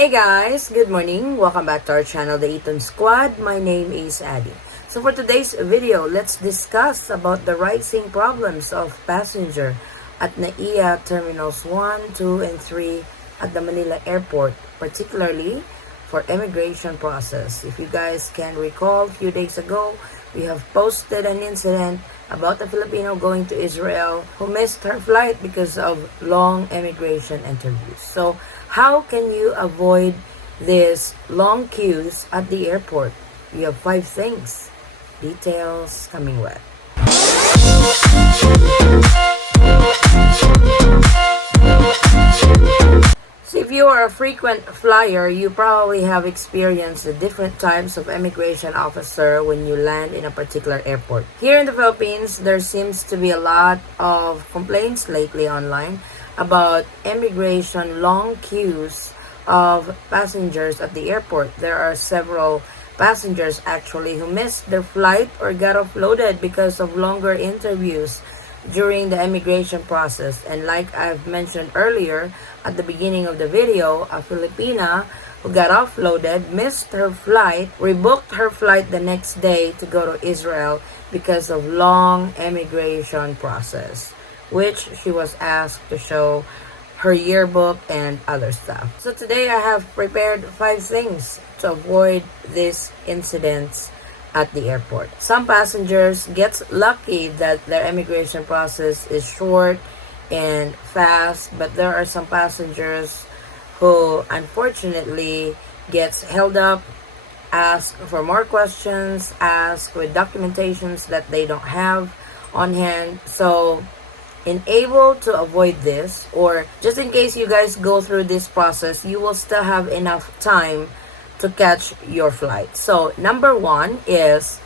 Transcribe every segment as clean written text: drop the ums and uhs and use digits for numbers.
Hey guys, good morning. Welcome back to our channel, the Eaton Squad. My name is Addie. So for today's video, let's discuss about the rising problems of passenger at NAIA Terminals 1, 2, and 3 at the Manila Airport, particularly for immigration process. If you guys can recall, a few days ago, we have posted an incident about a Filipino going to Israel who missed her flight because of long immigration interviews. So how can you avoid these long queues at the airport? We have 5 things. Details coming wet. So if you are a frequent flyer, you probably have experienced the different types of immigration officer when you land in a particular airport. Here in the Philippines, there seems to be a lot of complaints lately online about immigration long queues of passengers at the airport. There are several passengers actually who missed their flight or got offloaded because of longer interviews during the immigration process. And like I've mentioned earlier at the beginning of the video, a Filipina who got offloaded missed her flight, rebooked her flight the next day to go to Israel because of long immigration process, which she was asked to show her yearbook and other stuff. So today I have prepared 5 things to avoid these incidents at the airport. Some passengers get lucky that their immigration process is short and fast, but there are some passengers who unfortunately gets held up, ask for more questions, ask with documentations that they don't have on hand. So able to avoid this, or just in case you guys go through this process, you will still have enough time to catch your flight. So number 1 is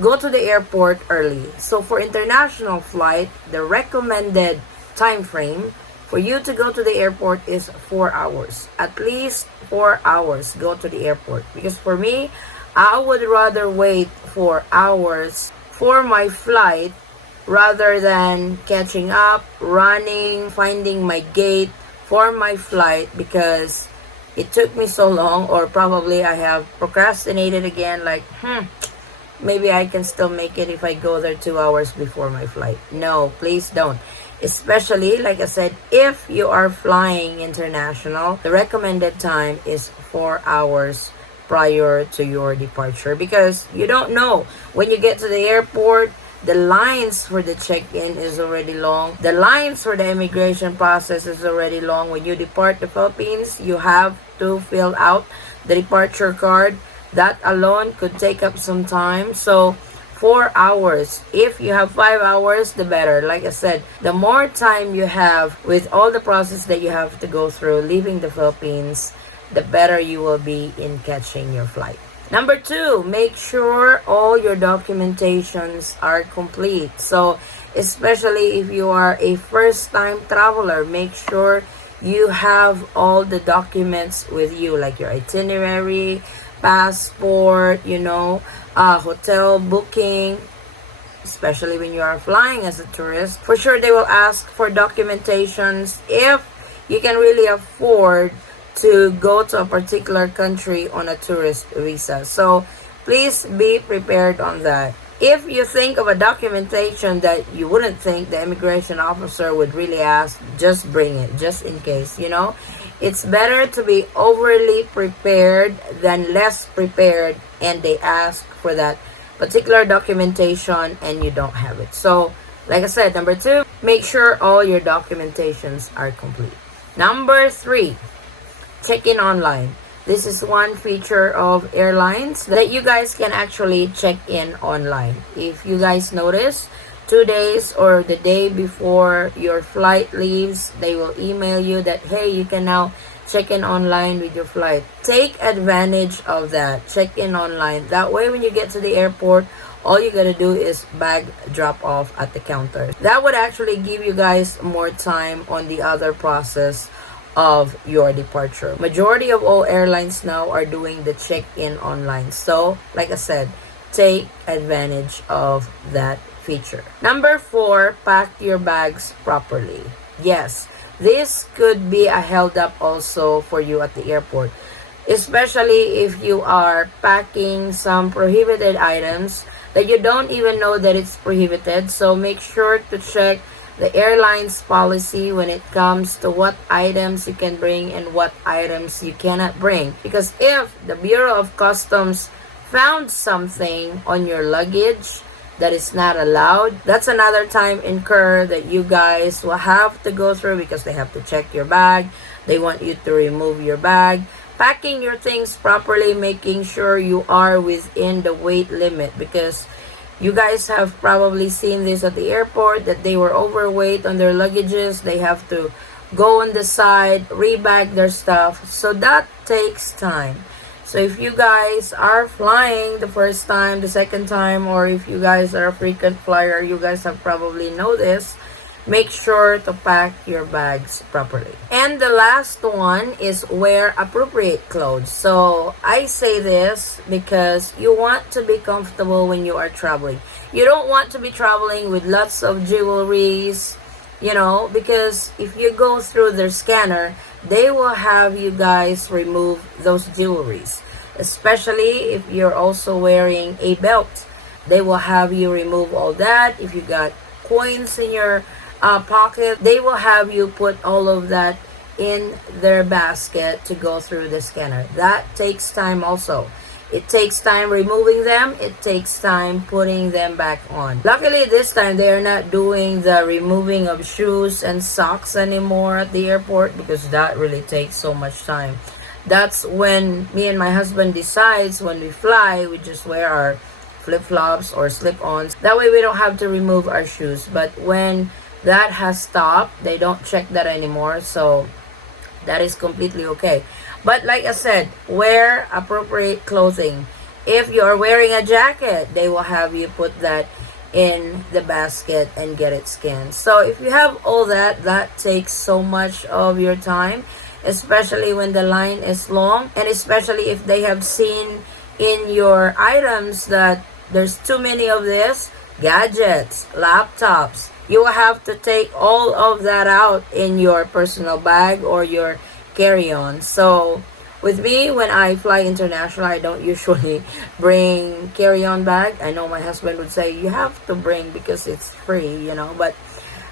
go to the airport early. So for international flight, the recommended time frame for you to go to the airport is 4 hours. At least 4 hours go to the airport. Because for me, I would rather wait 4 hours for my flight rather than catching up, running, finding my gate for my flight, because it took me so long, or probably I have procrastinated again, like, maybe I can still make it if I go there 2 hours before my flight. No, please don't. Especially, like I said, if you are flying international, the recommended time is 4 hours prior to your departure, because you don't know when you get to the airport. The lines for the check-in is already long. The lines for the immigration process is already long. When you depart the Philippines, you have to fill out the departure card. That alone could take up some time. So 4 hours. If you have 5 hours, the better. Like I said, the more time you have with all the process that you have to go through leaving the Philippines, the better you will be in catching your flight. Number 2, make sure all your documentations are complete. So, especially if you are a first-time traveler, make sure you have all the documents with you, like your itinerary, passport, hotel booking, especially when you are flying as a tourist. For sure, they will ask for documentations if you can really afford to go to a particular country on a tourist visa. So please be prepared on that. If you think of a documentation that you wouldn't think the immigration officer would really ask, just bring it, just in case, It's better to be overly prepared than less prepared and they ask for that particular documentation and you don't have it. So, like I said, number 2, make sure all your documentations are complete. Number 3, check-in online. This is one feature of airlines that you guys can actually check in online. If you guys notice, 2 days or the day before your flight leaves, they will email you that, hey, you can now check in online with your flight. Take advantage of that. Check in online. That way, when you get to the airport, all you gotta do is bag drop off at the counter. That would actually give you guys more time on the other process of your departure. Majority of all airlines now are doing the check-in online. So, like I said, take advantage of that feature. Number 4, pack your bags properly. Yes, This could be a held up also for you at the airport, especially if you are packing some prohibited items that you don't even know that it's prohibited. So make sure to check the airline's policy when it comes to what items you can bring and what items you cannot bring. Because if the Bureau of Customs found something on your luggage that is not allowed, that's another time incur that you guys will have to go through, because they have to check your bag. They want you to remove your bag. Packing your things properly, making sure you are within the weight limit, because you guys have probably seen this at the airport that they were overweight on their luggages. They have to go on the side, rebag their stuff. So that takes time. So if you guys are flying the first time, the second time, or if you guys are a frequent flyer, you guys have probably know this. Make sure to pack your bags properly. And the last one is wear appropriate clothes. So I say this because you want to be comfortable when you are traveling. You don't want to be traveling with lots of jewelries, because if you go through their scanner, they will have you guys remove those jewelries. Especially if you're also wearing a belt, they will have you remove all that. If you got coins in your pocket, they will have you put all of that in their basket to go through the scanner. That takes time also. It takes time removing them. It takes time putting them back on. Luckily, this time they are not doing the removing of shoes and socks anymore at the airport, because that really takes so much time. That's when me and my husband decides when we fly, we just wear our flip-flops or slip-ons. That way we don't have to remove our shoes. But when that has stopped, they don't check that anymore. So that is completely okay. But like I said, wear appropriate clothing. If you are wearing a jacket, they will have you put that in the basket and get it scanned. So if you have all that, that takes so much of your time, especially when the line is long, and especially if they have seen in your items that there's too many of this, gadgets, laptops. You will have to take all of that out in your personal bag or your carry-on. So with me, when I fly international, I don't usually bring carry-on bag. I know my husband would say you have to bring because it's free, but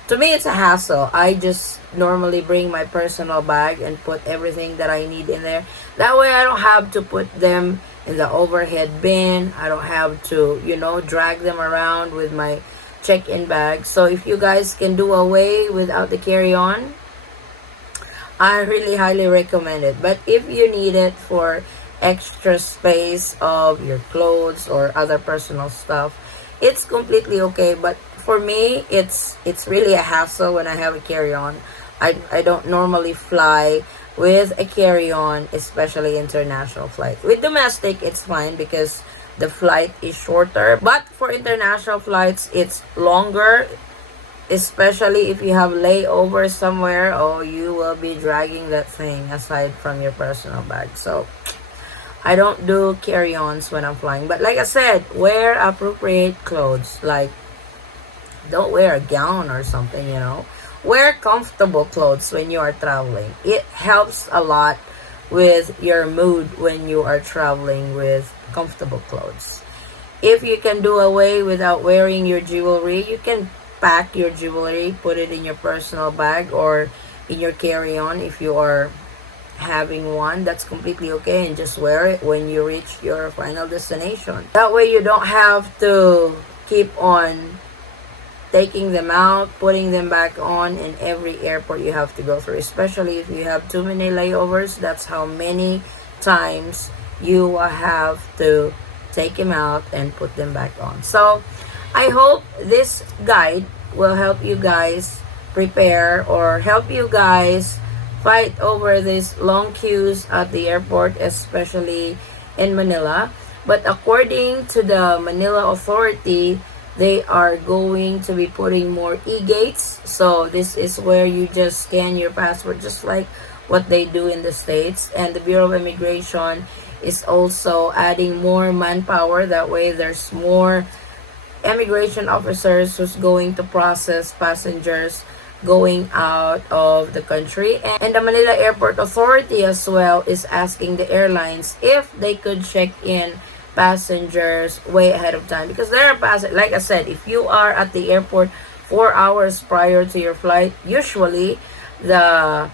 to me it's a hassle. I just normally bring my personal bag and put everything that I need in there. That way I don't have to put them in the overhead bin. I don't have to, drag them around with my check-in bag. So if you guys can do away without the carry-on, I really highly recommend it. But if you need it for extra space of your clothes or other personal stuff, it's completely okay. But for me, it's really a hassle when I have a carry-on. I don't normally fly with a carry-on, especially international flight. With domestic, it's fine because the flight is shorter. But for international flights, it's longer. Especially if you have layover somewhere, you will be dragging that thing aside from your personal bag. So I don't do carry-ons when I'm flying. But like I said, wear appropriate clothes. Like, don't wear a gown or something, Wear comfortable clothes when you are traveling. It helps a lot with your mood when you are traveling with comfortable clothes. If you can do away without wearing your jewelry, you can pack your jewelry, put it in your personal bag or in your carry-on if you are having one. That's completely okay, and just wear it when you reach your final destination. That way you don't have to keep on taking them out, putting them back on in every airport you have to go through, especially if you have too many layovers. That's how many times you will have to take them out and put them back on. So I hope this guide will help you guys prepare or help you guys fight over these long queues at the airport, especially in Manila. But according to the Manila Authority, they are going to be putting more e-gates. So this is where you just scan your passport, just like what they do in the States. And the Bureau of Immigration is also adding more manpower. That way there's more immigration officers who's going to process passengers going out of the country. And the Manila Airport Authority as well is asking the airlines if they could check in passengers way ahead of time, because there are passengers, like I said, if you are at the airport 4 hours prior to your flight, usually the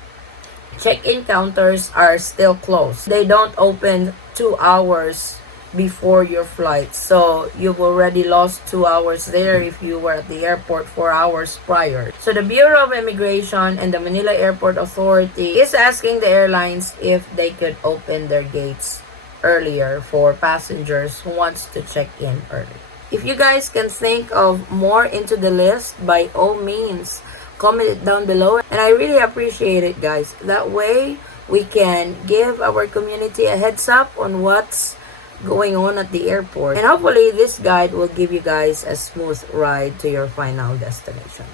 check-in counters are still closed. They don't open 2 hours before your flight. So you've already lost 2 hours there if you were at the airport 4 hours prior. So the Bureau of Immigration and the Manila Airport Authority is asking the airlines if they could open their gates earlier for passengers who wants to check in early. If you guys can think of more into the list, by all means, comment it down below. And I really appreciate it, guys. That way, we can give our community a heads up on what's going on at the airport. And hopefully, this guide will give you guys a smooth ride to your final destination.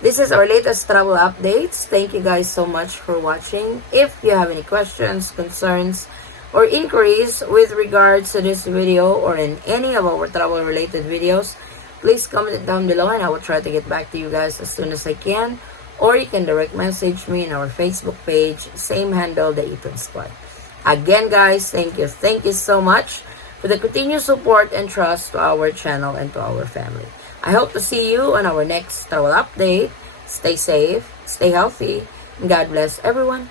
This is our latest travel updates. Thank you guys so much for watching. If you have any questions, concerns, or inquiries with regards to this video or in any of our travel related videos, please comment it down below and I will try to get back to you guys as soon as I can. Or you can direct message me in our Facebook page, same handle, the Eaton Squad. Again, guys, thank you. Thank you so much for the continued support and trust to our channel and to our family. I hope to see you on our next travel update. Stay safe, stay healthy, and God bless everyone.